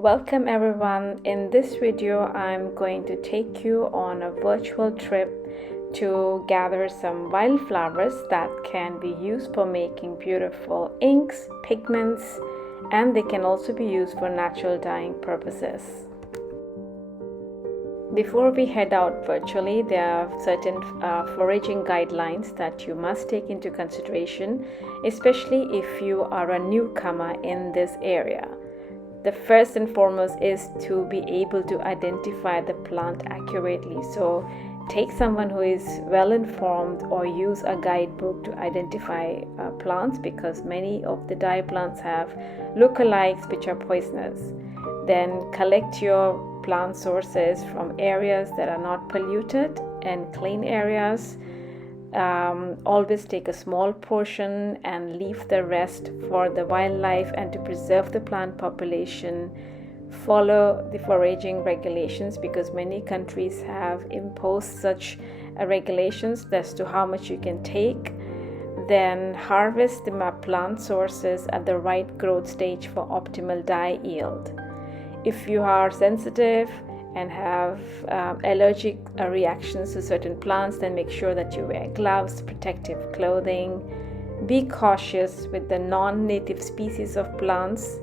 Welcome everyone. In this video I'm going to take you on a virtual trip to gather some wildflowers that can be used for making beautiful inks, pigments, and they can also be used for natural dyeing purposes. Before we head out virtually, there are certain foraging guidelines that you must take into consideration, especially if you are a newcomer in this area. The first and foremost is to be able to identify the plant accurately. So take someone who is well informed or use a guidebook to identify plants, because many of the dye plants have lookalikes which are poisonous. Then collect your plant sources from areas that are not polluted and clean areas. Always take a small portion and leave the rest for the wildlife and to preserve the plant population. Follow the foraging regulations, because many countries have imposed such regulations as to how much you can take. Then harvest the plant sources at the right growth stage for optimal dye yield. If you are sensitive and have allergic reactions to certain plants, then make sure that you wear gloves, protective clothing. Be cautious with the non-native species of plants.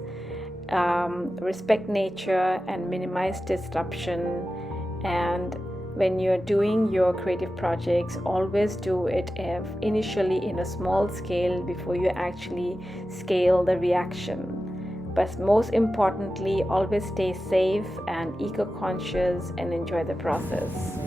Respect nature and minimize disruption. And when you're doing your creative projects, always do it initially in a small scale before you actually scale the reaction. But most importantly, always stay safe and eco-conscious and enjoy the process.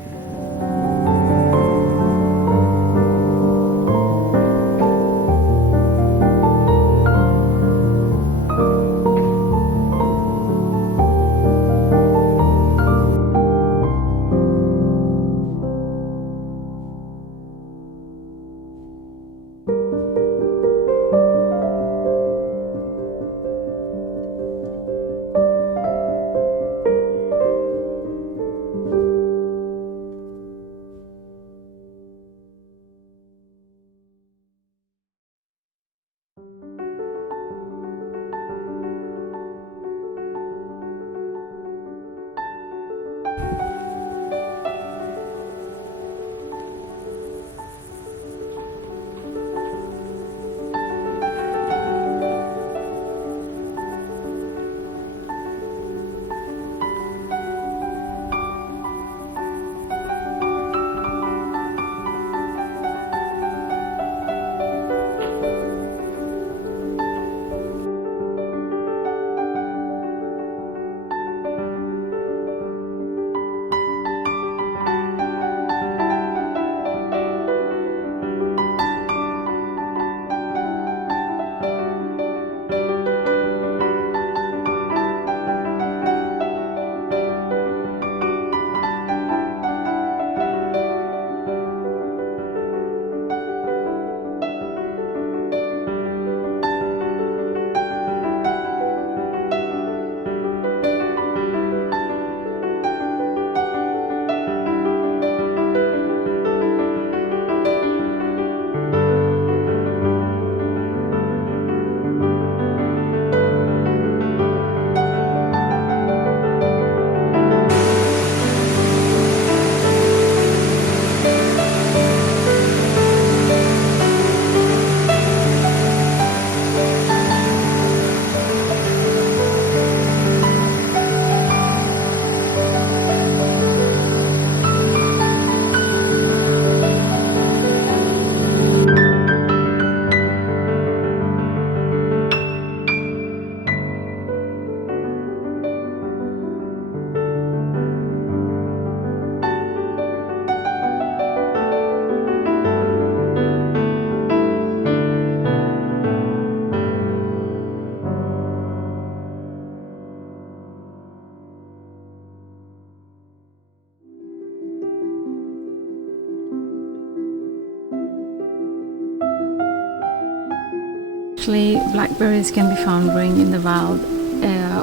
Actually, blackberries can be found growing in the wild.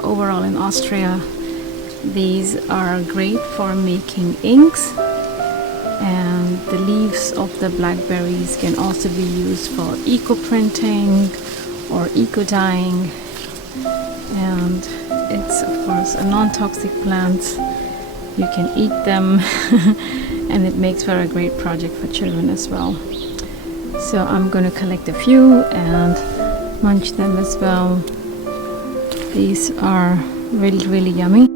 Overall in Austria, these are great for making inks, and the leaves of the blackberries can also be used for eco printing or eco dyeing. And it's of course a non-toxic plant. You can eat them and it makes for a great project for children as well. So I'm going to collect a few and munch them as well. These are really yummy.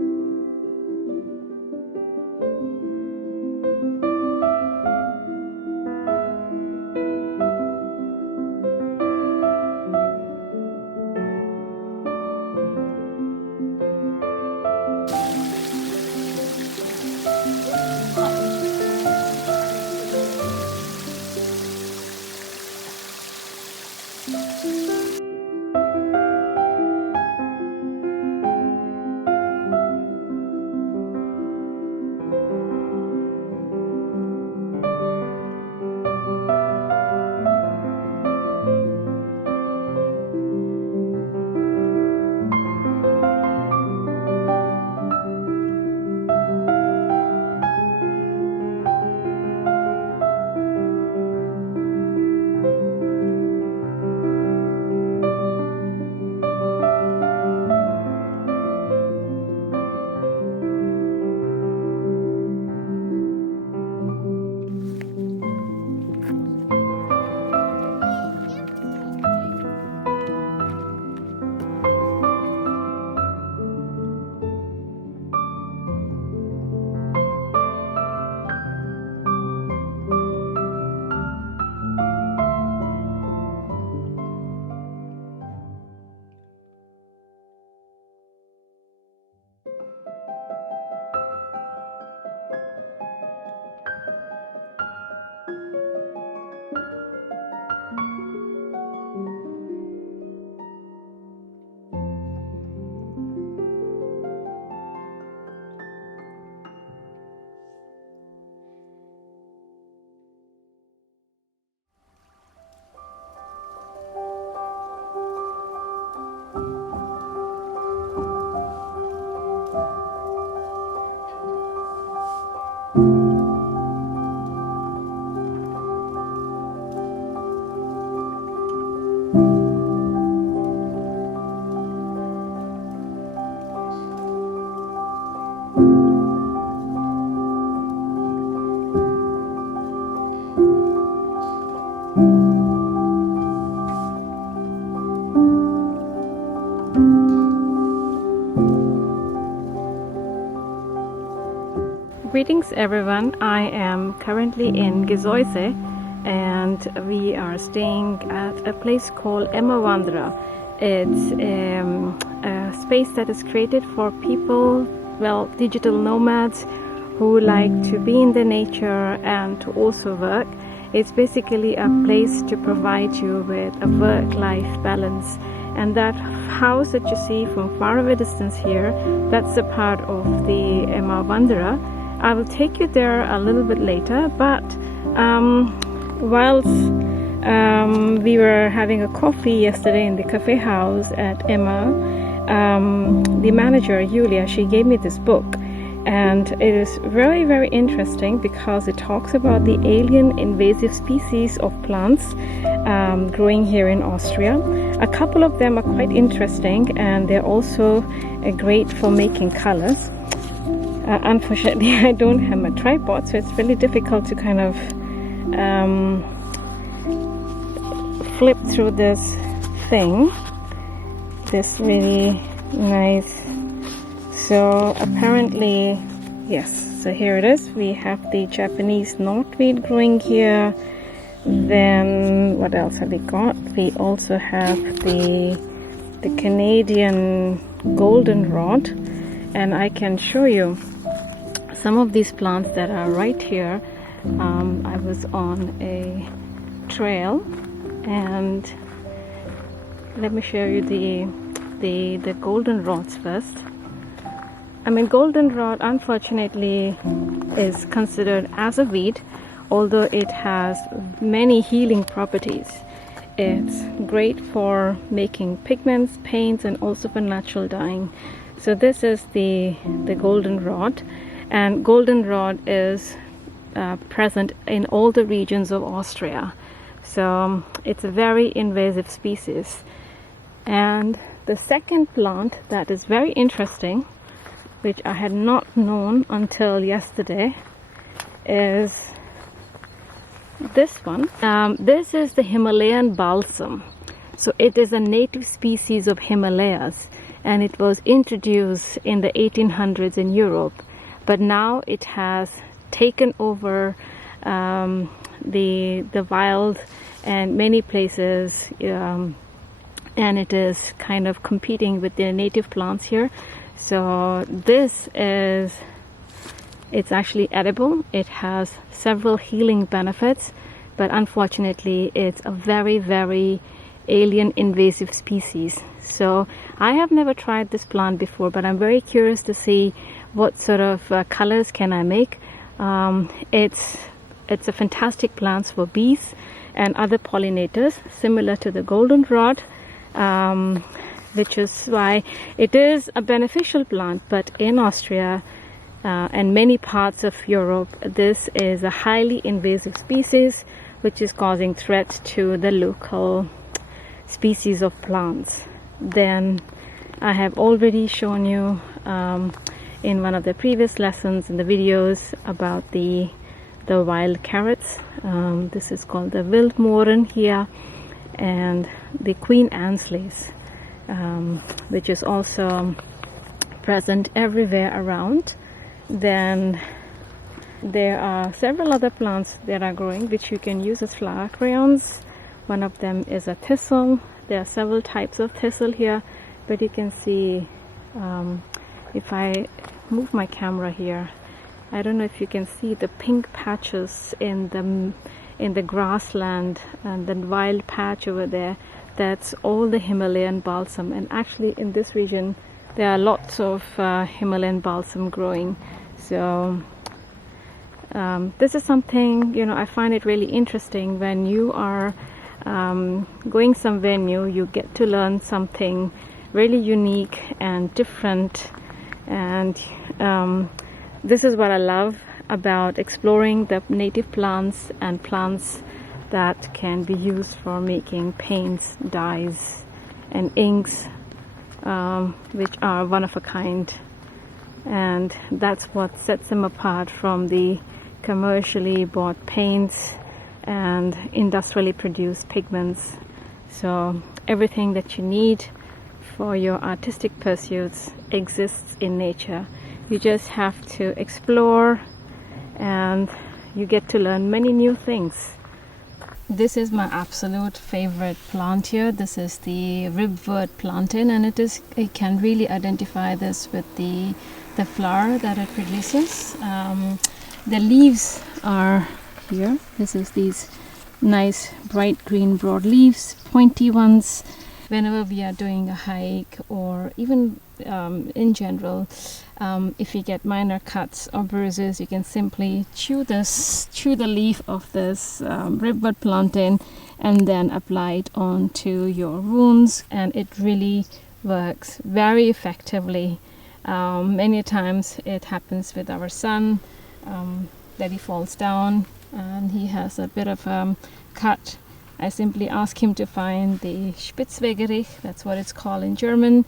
Greetings everyone, I am currently in Gesäuse and we are staying at a place called Emavandra. It's a space that is created for people, well, digital nomads who like to be in the nature and to also work. It's basically a place to provide you with a work-life balance. And that house that you see from far away distance here, that's a part of the Emavandra. I will take you there a little bit later, but whilst we were having a coffee yesterday in the cafe house at Emma, the manager, Julia, she gave me this book, and it is very interesting because it talks about the alien invasive species of plants growing here in Austria. A couple of them are quite interesting and they're also great for making colors. Unfortunately, I don't have a tripod, so it's really difficult to kind of flip through this thing. This really nice. So apparently, yes, so here it is. We have the Japanese knotweed growing here. Then what else have we got? We also have the Canadian goldenrod, and I can show you some of these plants that are right here. I was on a trail, and let me show you the goldenrods first. I mean, goldenrod unfortunately is considered as a weed, although it has many healing properties. It's great for making pigments, paints, and also for natural dyeing. So this is the goldenrod, and goldenrod is present in all the regions of Austria. So it's a very invasive species. And The second plant that is very interesting, which I had not known until yesterday, is this one. This is the Himalayan balsam. So it is a native species of Himalayas, and it was introduced in the 1800s in Europe, but now it has taken over the wild and many places, and it is kind of competing with the native plants here. So this is, it's actually edible. It has several healing benefits, but unfortunately it's a very, very alien invasive species. So I have never tried this plant before, but I'm very curious to see what sort of colors can I make. It's a fantastic plant for bees and other pollinators, similar to the goldenrod, which is why it is a beneficial plant. But in Austria and many parts of Europe, this is a highly invasive species, which is causing threat to the local species of plants. Then I have already shown you in one of the previous lessons in the videos about the wild carrots. This is called the wildmoren here, and the Queen Anne's lace, which is also present everywhere around. Then there are several other plants that are growing which you can use as flower crayons. One of them is a thistle. There are several types of thistle here, but you can see, if I move my camera here, I don't know if you can see the pink patches in the grassland, and the wild patch over there, that's all the Himalayan balsam. And actually in this region there are lots of Himalayan balsam growing. So this is something, you know, I find it really interesting. When you are going somewhere new, you get to learn something really unique and different. And this is what I love about exploring the native plants and plants that can be used for making paints, dyes and inks, which are one of a kind. And that's what sets them apart from the commercially bought paints and industrially produced pigments. So everything that you need for your artistic pursuits exists in nature. You just have to explore, and you get to learn many new things. This is my absolute favorite plant here. This is the ribwort plantain, and it can really identify this with the flower that it produces. The leaves are here. This is these nice bright green broad leaves, pointy ones. Whenever we are doing a hike, or even in general, if you get minor cuts or bruises, you can simply chew the leaf of this ribwort plantain and then apply it onto your wounds, and it really works very effectively. Many times it happens with our son, that he falls down and he has a bit of a cut. I simply ask him to find the Spitzwegerich, that's what it's called in German,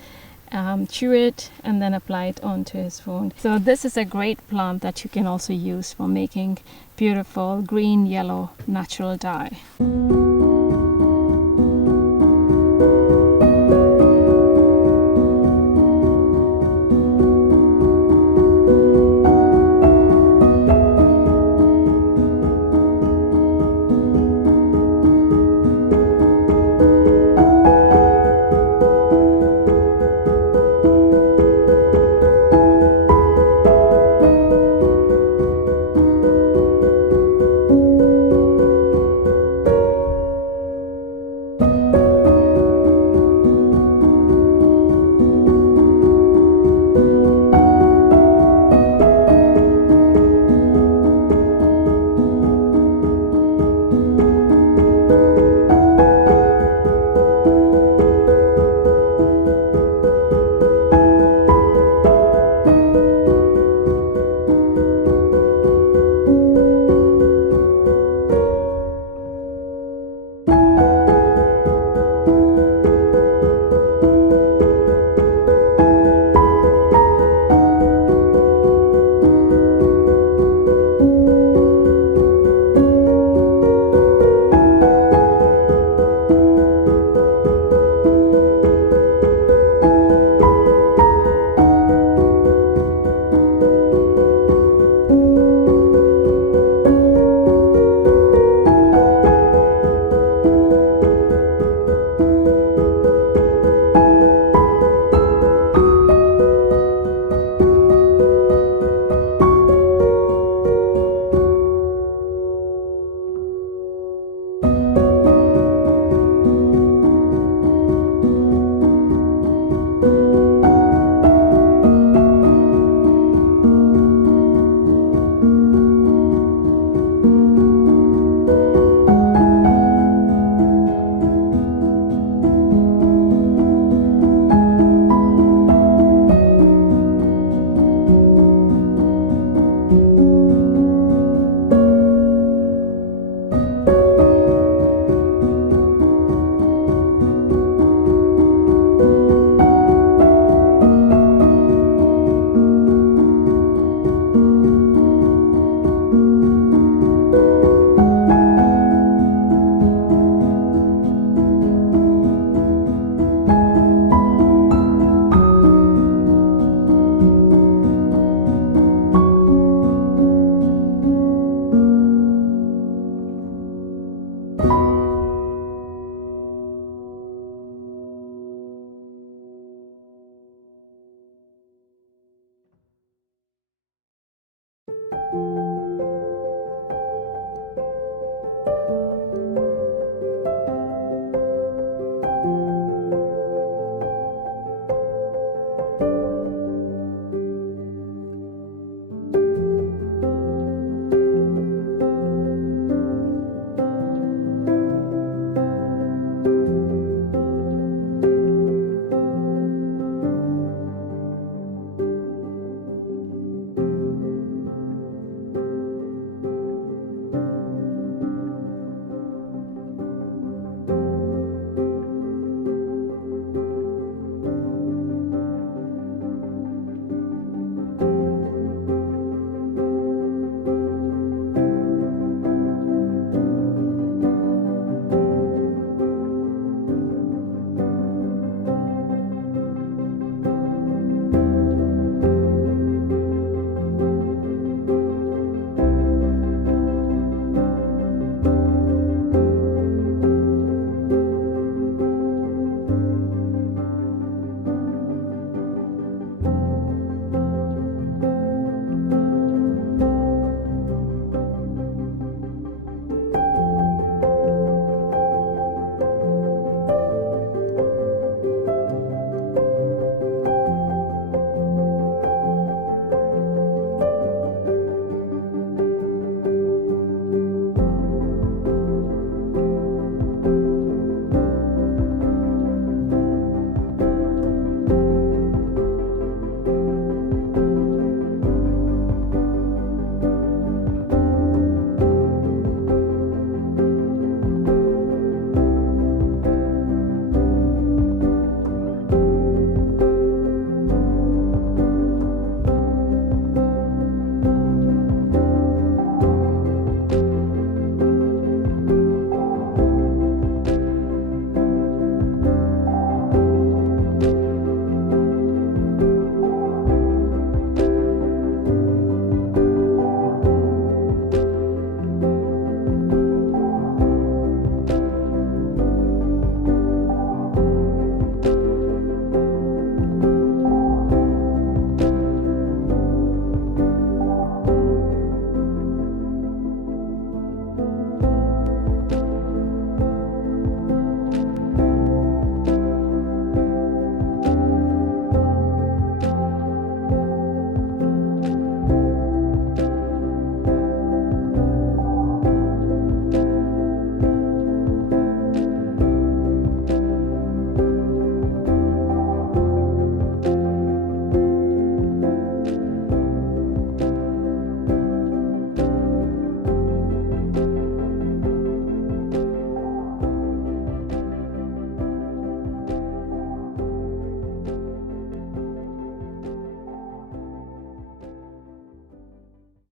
chew it and then apply it onto his wound. So this is a great plant that you can also use for making beautiful green, yellow, natural dye.